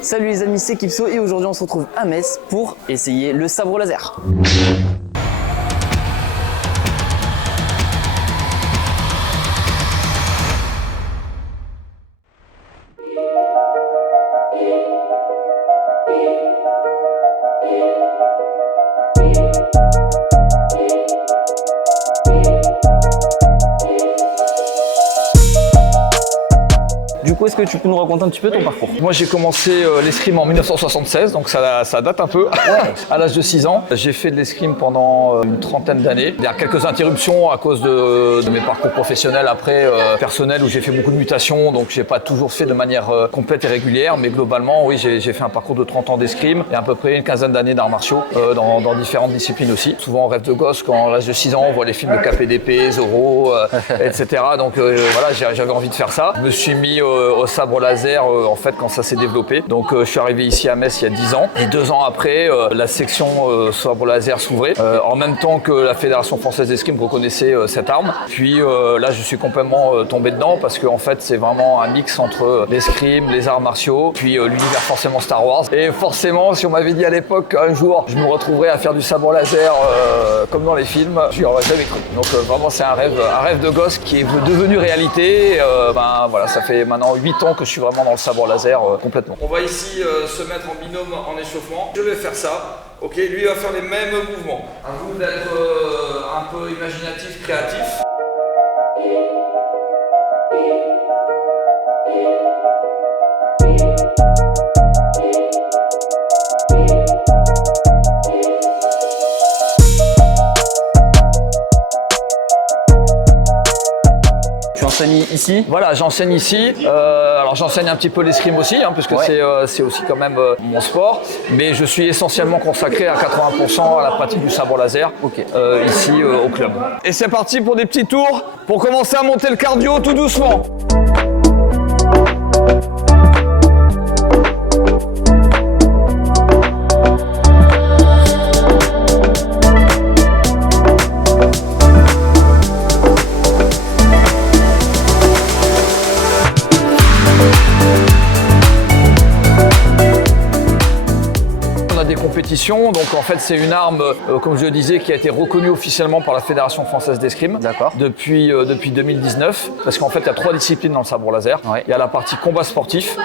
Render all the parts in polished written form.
Salut les amis, c'est Kipso et aujourd'hui on se retrouve à Metz pour essayer le sabre laser. Du coup, est-ce que tu peux nous raconter un petit peu ton parcours? Moi, j'ai commencé l'escrime en 1976, donc ça date un peu, à l'âge de 6 ans. J'ai fait de l'escrime pendant une trentaine d'années. Il y a quelques interruptions à cause de mes parcours professionnels après, personnels, où j'ai fait beaucoup de mutations, donc j'ai pas toujours fait de manière complète et régulière, mais globalement, oui, j'ai fait un parcours de 30 ans d'escrime et à peu près une quinzaine d'années d'arts martiaux dans différentes disciplines aussi. Souvent, on rêve de gosse, quand à l'âge de 6 ans, on voit les films de KPDP, Zorro, etc. Donc voilà, j'avais envie de faire ça. Je me suis mis au sabre laser en fait quand ça s'est développé. Donc je suis arrivé ici à Metz il y a 10 ans et 2 ans après la section sabre laser s'ouvrait en même temps que la Fédération française d'escrime reconnaissait cette arme. Puis là je suis complètement tombé dedans parce que en fait c'est vraiment un mix entre l'escrime, les arts martiaux, puis l'univers forcément Star Wars. Et forcément si on m'avait dit à l'époque qu'un jour je me retrouverais à faire du sabre laser comme dans les films, je n'y aurais jamais cru. Donc vraiment c'est un rêve de gosse qui est devenu réalité. Voilà, ça fait maintenant 8 ans que je suis vraiment dans le sabre laser complètement. On va ici se mettre en binôme en échauffement. Je vais faire ça. Ok, lui va faire les mêmes mouvements. À vous d'être un peu imaginatif, créatif. Tu enseignes ici? Voilà, j'enseigne ici. Alors j'enseigne un petit peu l'escrime aussi, puisque c'est aussi quand même mon sport. Mais je suis essentiellement consacré à 80% à la pratique du sabre laser ici au club. Et c'est parti pour des petits tours pour commencer à monter le cardio tout doucement. Donc en fait c'est une arme, comme je le disais, qui a été reconnue officiellement par la Fédération française d'escrime depuis 2019, parce qu'en fait il y a 3 disciplines dans le sabre laser. Il y a la partie combat sportif,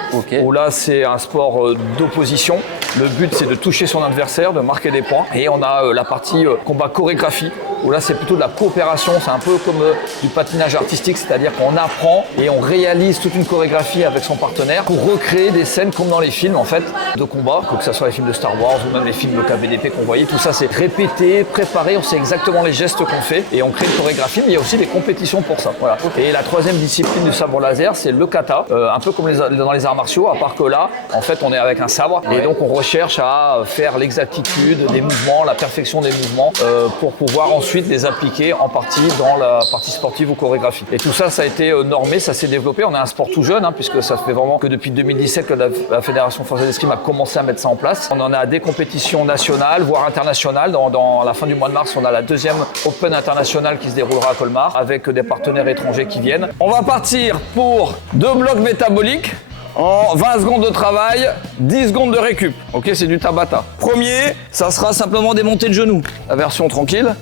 où là c'est un sport d'opposition. Le but c'est de toucher son adversaire, de marquer des points. Et on a la partie combat chorégraphie, où là c'est plutôt de la coopération, c'est un peu comme du patinage artistique, c'est-à-dire qu'on apprend et on réalise toute une chorégraphie avec son partenaire pour recréer des scènes comme dans les films en fait de combat, que ce soit les films de Star Wars ou même les films de KPDP qu'on voyait, tout ça c'est répété, préparé, on sait exactement les gestes qu'on fait et on crée une chorégraphie, mais il y a aussi des compétitions pour ça. Voilà. Et la 3e discipline du sabre laser, c'est le kata, un peu comme dans les arts martiaux, à part que là, en fait, on est avec un sabre et donc on recherche à faire l'exactitude des mouvements, la perfection des mouvements pour pouvoir ensuite les appliquer en partie dans la partie sportive ou chorégraphie. Et tout ça, ça a été normé, ça s'est développé. On est un sport tout jeune, puisque ça fait vraiment que depuis 2017 que la Fédération française d'escrime a commencé à mettre ça en place. On en a des compétitions nationales, voire internationales. Dans la fin du mois de mars, on a la 2e Open internationale qui se déroulera à Colmar avec des partenaires étrangers qui viennent. On va partir pour 2 blocs métaboliques. En 20 secondes de travail, 10 secondes de récup. Ok, c'est du Tabata. Premier, ça sera simplement des montées de genoux. La version tranquille.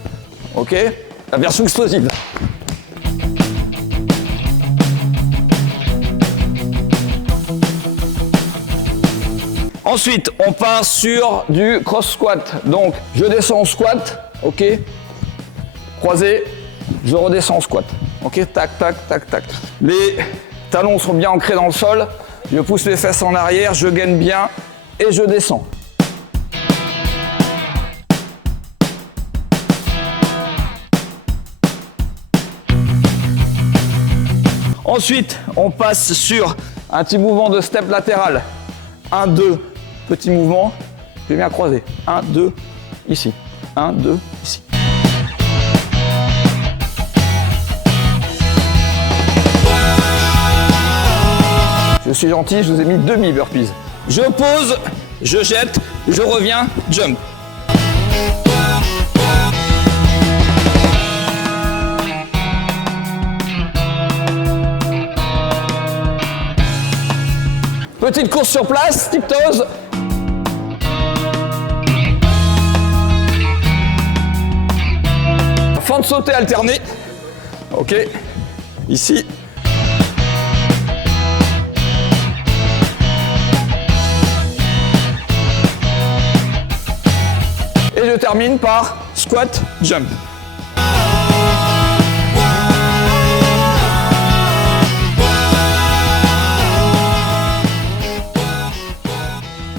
Ok, la version explosive. Ensuite, on part sur du cross squat. Donc, je descends en squat, ok, croisé, je redescends en squat. Ok, tac, tac, tac, tac. Les talons sont bien ancrés dans le sol. Je pousse les fesses en arrière, je gaine bien et je descends. Ensuite, on passe sur un petit mouvement de step latéral. 1, 2, petit mouvement, je viens croiser. 1, 2, ici. 1, 2, ici. Je suis gentil, je vous ai mis demi-burpees. Je pose, je jette, je reviens, jump. Petite course sur place, tiptoes. Fente sautée alternée. Ok, ici. Et je termine par squat, jump.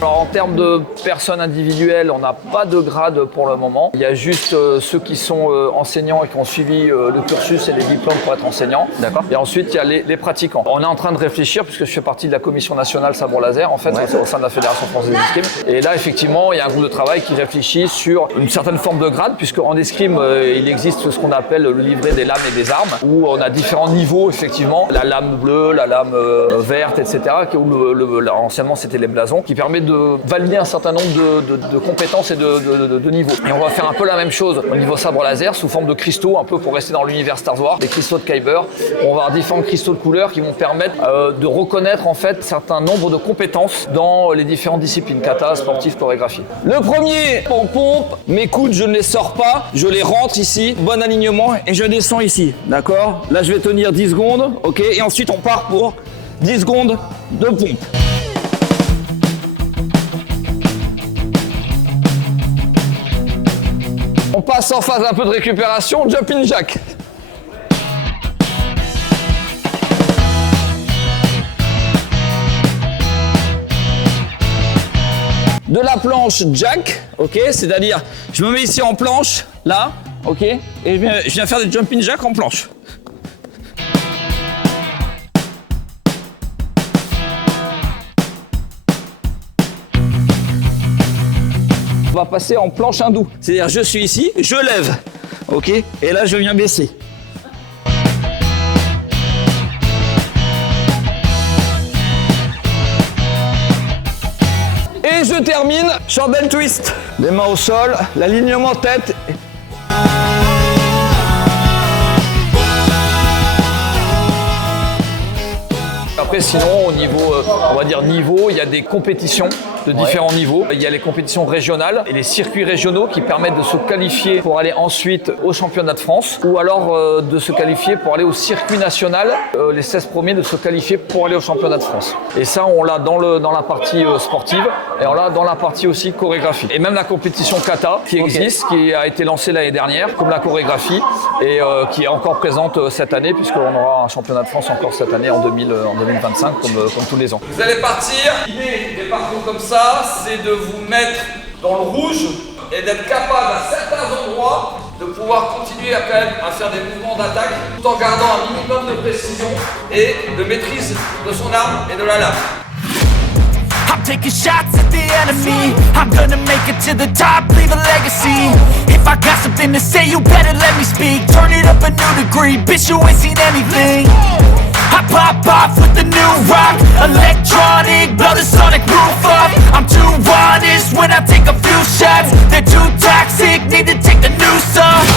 Alors en termes de personnes individuelles, on n'a pas de grade pour le moment. Il y a juste ceux qui sont enseignants et qui ont suivi le cursus et les diplômes pour être enseignants. D'accord. Et ensuite, il y a les pratiquants. On est en train de réfléchir, puisque je fais partie de la commission nationale sabre laser, en fait, au sein de la Fédération française d'escrime. Et là, effectivement, il y a un groupe de travail qui réfléchit sur une certaine forme de grade, puisque en escrime, il existe ce qu'on appelle le livret des lames et des armes, où on a différents niveaux, effectivement. La lame bleue, la lame verte, etc. Où anciennement, c'était les blasons, qui permet de valider un certain nombre de compétences et de niveaux. Et on va faire un peu la même chose au niveau sabre laser sous forme de cristaux, un peu pour rester dans l'univers Star Wars, des cristaux de Kyber. On va avoir différents cristaux de couleurs qui vont permettre de reconnaître en fait certain nombre de compétences dans les différentes disciplines, kata, sportif, chorégraphie. Le premier, en pompe, mes coudes je ne les sors pas, je les rentre ici, bon alignement et je descends ici, d'accord? Là je vais tenir 10 secondes, ok? Et ensuite on part pour 10 secondes de pompe. On passe en phase un peu de récupération, jumping jack. De la planche jack, ok, c'est-à-dire je me mets ici en planche, là, ok, et je viens faire des jumping jack en planche. On va passer en planche hindoue. C'est-à-dire je suis ici, je lève, ok, et là je viens baisser. Et je termine, short bend twist. Les mains au sol, l'alignement tête. Après sinon au niveau, on va dire niveau, il y a des compétitions de différents niveaux. Il y a les compétitions régionales et les circuits régionaux qui permettent de se qualifier pour aller ensuite au championnat de France ou alors de se qualifier pour aller au circuit national, les 16 premiers de se qualifier pour aller au championnat de France. Et ça on l'a dans la partie sportive et on l'a dans la partie aussi chorégraphie. Et même la compétition kata qui existe, qui a été lancée l'année dernière comme la chorégraphie et qui est encore présente cette année puisqu'on aura un championnat de France encore cette année en 2025 comme tous les ans. Vous allez partir, l'idée des parcours comme ça, c'est de vous mettre dans le rouge et d'être capable à certains endroits de pouvoir continuer à faire des mouvements d'attaque tout en gardant un minimum de précision et de maîtrise de son arme et de la lame. I'm taking shots at the enemy. I'm gonna make it to the top, leave a legacy. If I got something to say, you better let me speak. Turn it up a new degree, bitch, you ain't seen anything. I pop off with the new rock, electronic, blow the sonic roof up. I'm too honest when I take a few shots. They're too toxic, need to take the noose off.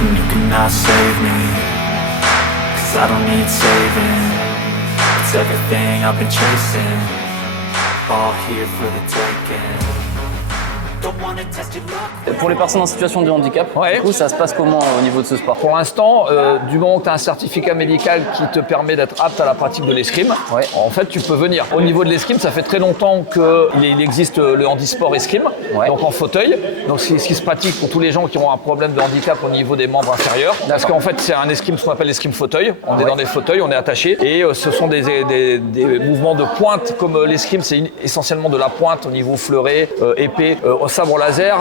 And you cannot save me, 'cause I don't need saving. It's everything I've been chasing, all here for the taking. Don't wanna test your luck. Pour les personnes en situation de handicap, du coup, ça se passe comment au niveau de ce sport? Pour l'instant, du moment que tu as un certificat médical qui te permet d'être apte à la pratique de l'escrime, en fait, tu peux venir. Au niveau de l'escrime, ça fait très longtemps qu'il existe le handisport escrime, donc en fauteuil. Donc, c'est ce qui se pratique pour tous les gens qui ont un problème de handicap au niveau des membres inférieurs. Parce qu'en fait, c'est un escrime, ce qu'on appelle l'escrime fauteuil. On est dans des fauteuils, on est attaché. Et ce sont des mouvements de pointe, comme l'escrime, c'est essentiellement de la pointe au niveau fleuret, épée. Au sabre laser,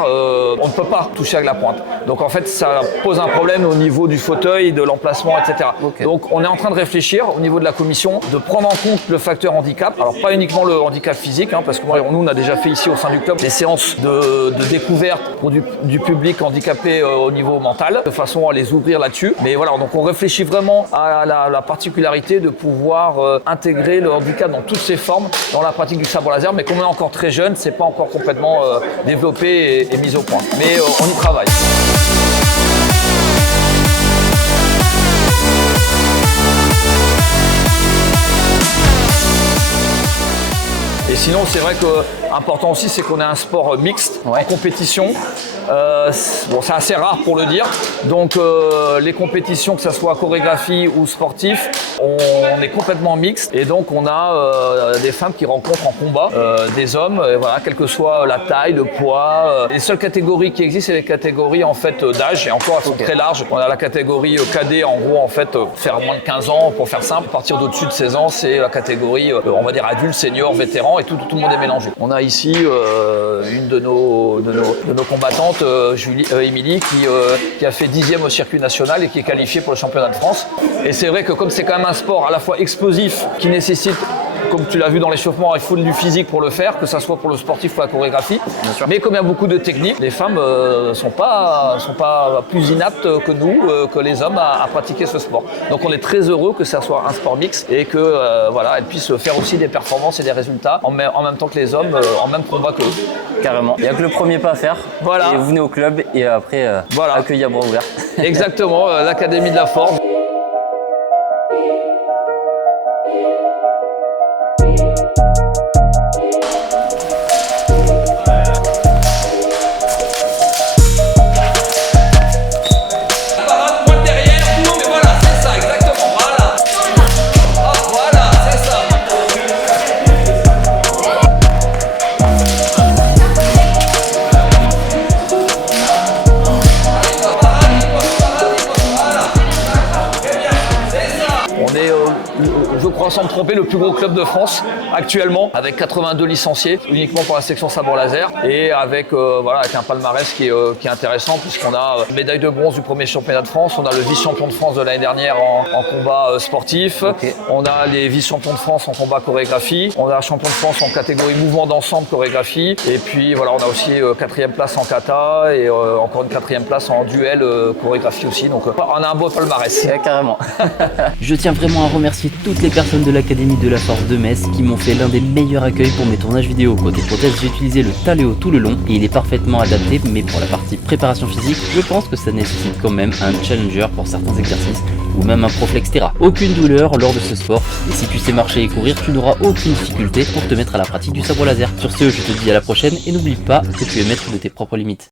on ne peut pas toucher avec la pointe. Donc en fait, ça pose un problème au niveau du fauteuil, de l'emplacement, etc. Donc on est en train de réfléchir au niveau de la commission de prendre en compte le facteur handicap. Alors pas uniquement le handicap physique, parce que nous on a déjà fait ici au sein du club des séances de découverte pour du public handicapé au niveau mental, de façon à les ouvrir là-dessus. Mais voilà, donc on réfléchit vraiment à la particularité de pouvoir intégrer le handicap dans toutes ses formes dans la pratique du sabre laser. Mais comme on est encore très jeune, c'est pas encore complètement développé et mis au point. Mais on y travaille. sinon, c'est vrai que important aussi, c'est qu'on ait un sport mixte en compétition. Bon, c'est assez rare pour le dire. Donc, les compétitions, que ce soit chorégraphie ou sportif, on est complètement mixte. Et donc, on a des femmes qui rencontrent en combat des hommes, voilà, quelle que soit la taille, le poids. Les seules catégories qui existent, c'est les catégories en fait d'âge. Et encore, elles sont très larges. On a la catégorie cadet, en gros, en fait, faire moins de 15 ans, pour faire simple. À partir d'au-dessus de 16 ans, c'est la catégorie, on va dire, adulte, senior, vétéran, et tout le monde est mélangé. On a ici une de nos combattantes, Émilie, qui a fait 10e au circuit national et qui est qualifiée pour le championnat de France. Et c'est vrai que comme c'est quand même un sport à la fois explosif, qui nécessite, comme tu l'as vu dans l'échauffement, il faut du physique pour le faire, que ce soit pour le sportif ou la chorégraphie. Mais comme il y a beaucoup de techniques, les femmes sont pas plus inaptes que nous, que les hommes, à pratiquer ce sport. Donc on est très heureux que ça soit un sport mixte et que voilà, elles puissent faire aussi des performances et des résultats en même temps que les hommes, en même combat qu'eux. Carrément. Il n'y a que le premier pas à faire. Voilà. Et vous venez au club et après voilà. accueillir à bras ouverts. Exactement, l'Académie de la Force. Je crois sans me tromper, le plus gros club de France actuellement, avec 82 licenciés uniquement pour la section sabre laser et avec, voilà, avec un palmarès qui est intéressant puisqu'on a médaille de bronze du premier championnat de France, on a le vice-champion de France de l'année dernière en combat sportif, on a les vice-champions de France en combat chorégraphie, on a champion de France en catégorie mouvement d'ensemble chorégraphie et puis voilà, on a aussi 4e place en kata et encore une 4e place en duel chorégraphie aussi, donc on a un beau palmarès. Ouais, carrément. Je tiens vraiment à remercier toutes les personnes de l'Académie de la Force de Metz qui m'ont fait l'un des meilleurs accueils pour mes tournages vidéo. Côté prothèse, j'ai utilisé le Taleo tout le long et il est parfaitement adapté, mais pour la partie préparation physique, je pense que ça nécessite quand même un challenger pour certains exercices ou même un Proflextera. Aucune douleur lors de ce sport et si tu sais marcher et courir, tu n'auras aucune difficulté pour te mettre à la pratique du sabre laser. Sur ce, je te dis à la prochaine et n'oublie pas que tu es maître de tes propres limites.